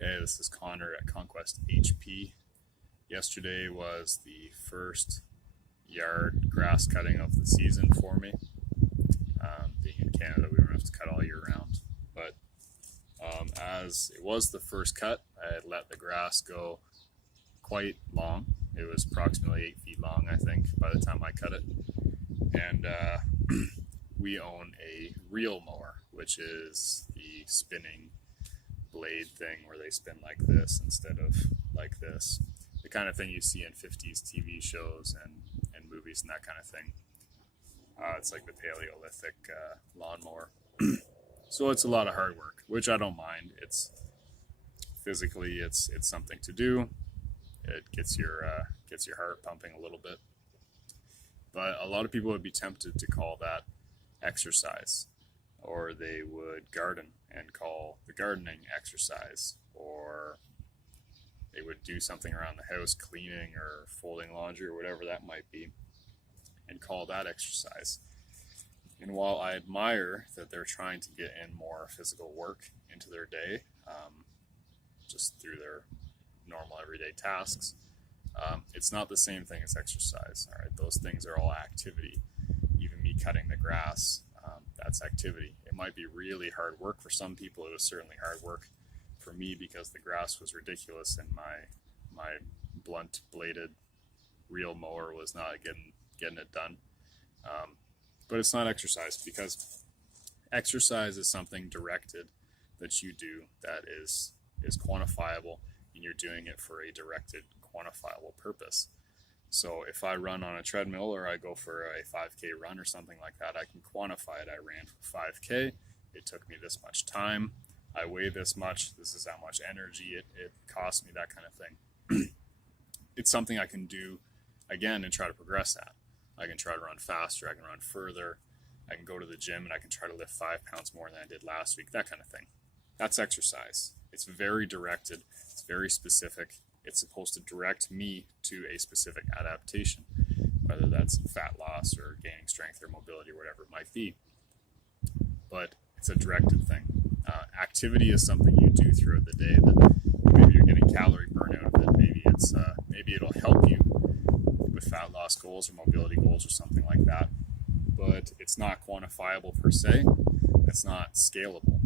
Hey, this is Connor at Conquest HP. Yesterday was the first yard grass cutting of the season for me. Being in Canada, we don't have to cut all year round. But as it was the first cut, I had let the grass go quite long. It was approximately 8 feet long, I think, by the time I cut it. And we own a reel mower, which is the spinning blade thing where they spin like this instead of like this. The kind of thing you see in 50s TV shows and movies and that kind of thing. It's like the Paleolithic lawnmower. So it's a lot of hard work, which I don't mind. It's physically, it's something to do. It gets your heart pumping a little bit. But a lot of people would be tempted to call that exercise, or they would garden and call the gardening exercise, or they would do something around the house, cleaning or folding laundry or whatever that might be, and call that exercise. And while I admire that they're trying to get in more physical work into their day, just through their normal everyday tasks, it's not the same thing as exercise. All right, those things are all activity. Even me cutting the grass, that's activity. It might be really hard work for some people. It was certainly hard work for me because the grass was ridiculous and my blunt bladed reel mower was not getting it done. But it's not exercise, because exercise is something directed that you do that is quantifiable, and you're doing it for a directed quantifiable purpose. So if I run on a treadmill or I go for a 5K run or something like that, I can quantify it. I ran for 5K. It took me this much time. I weigh this much. This is how much energy it cost me, that kind of thing. It's something I can do again and try to progress at. I can try to run faster. I can run further. I can go to the gym and I can try to lift 5 pounds more than I did last week, that kind of thing. That's exercise. It's very directed. It's very specific. It's supposed to direct me to a specific adaptation, whether that's fat loss or gaining strength or mobility or whatever it might be. But it's a directed thing. Activity is something you do throughout the day that maybe you're getting calorie burn out of it. Maybe it'll help you with fat loss goals or mobility goals or something like that. But it's not quantifiable per se. It's not scalable.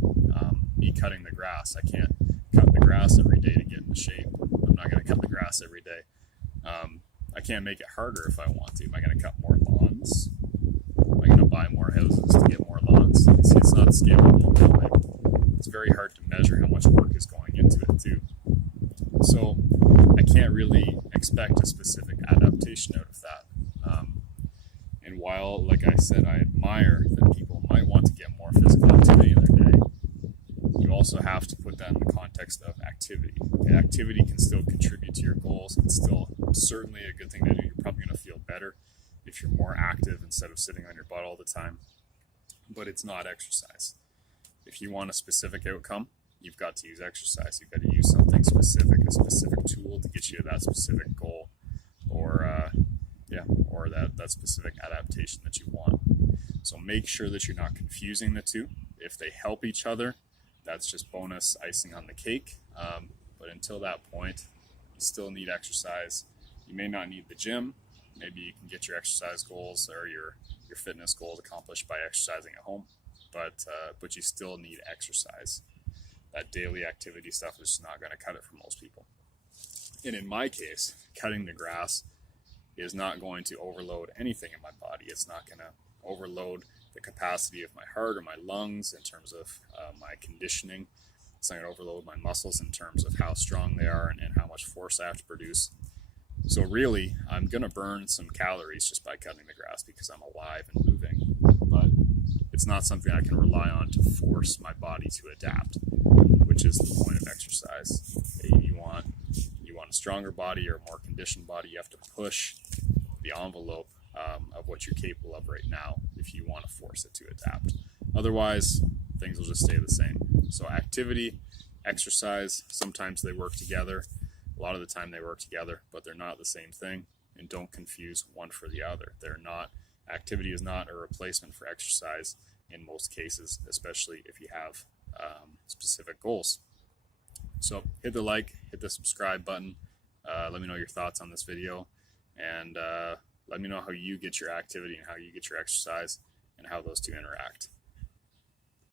Me cutting the grass, I can't cut the grass every day to get into shape. I'm not going to cut the grass every day. I can't make it harder if I want to. Am I going to cut more lawns? Am I going to buy more houses to get more lawns? See, it's not scalable in that way. It's very hard to measure how much work is going into it too. So I can't really expect a specific adaptation out of that. And while, like I said, I admire that people might want to get more physical activity in their day, you also have to put that in the context of activity. Okay, activity can still contribute to your goals. It's still certainly a good thing to do. You're probably going to feel better if you're more active instead of sitting on your butt all the time. But it's not exercise. If you want a specific outcome, you've got to use exercise. You've got to use something specific, a specific tool to get you to that specific goal, or that specific adaptation that you want. So make sure that you're not confusing the two. If they help each other, that's just bonus icing on the cake. But until that point, you still need exercise. You may not need the gym. Maybe you can get your exercise goals or your fitness goals accomplished by exercising at home. But you still need exercise. That daily activity stuff is just not going to cut it for most people. And in my case, cutting the grass is not going to overload anything in my body. It's not going to overload the capacity of my heart or my lungs in terms of my conditioning. It's not going to overload my muscles in terms of how strong they are and how much force I have to produce. So really, I'm going to burn some calories just by cutting the grass because I'm alive and moving. But it's not something I can rely on to force my body to adapt, which is the point of exercise. You want a stronger body or a more conditioned body. You have to push the envelope of what you're capable of right now if you want to force it to adapt. Otherwise, things will just stay the same. So activity, exercise, sometimes they work together. A lot of the time they work together, but they're not the same thing. And don't confuse one for the other. They're not. Activity is not a replacement for exercise in most cases, especially if you have specific goals. So hit the like, hit the subscribe button. Let me know your thoughts on this video, and let me know how you get your activity and how you get your exercise and how those two interact.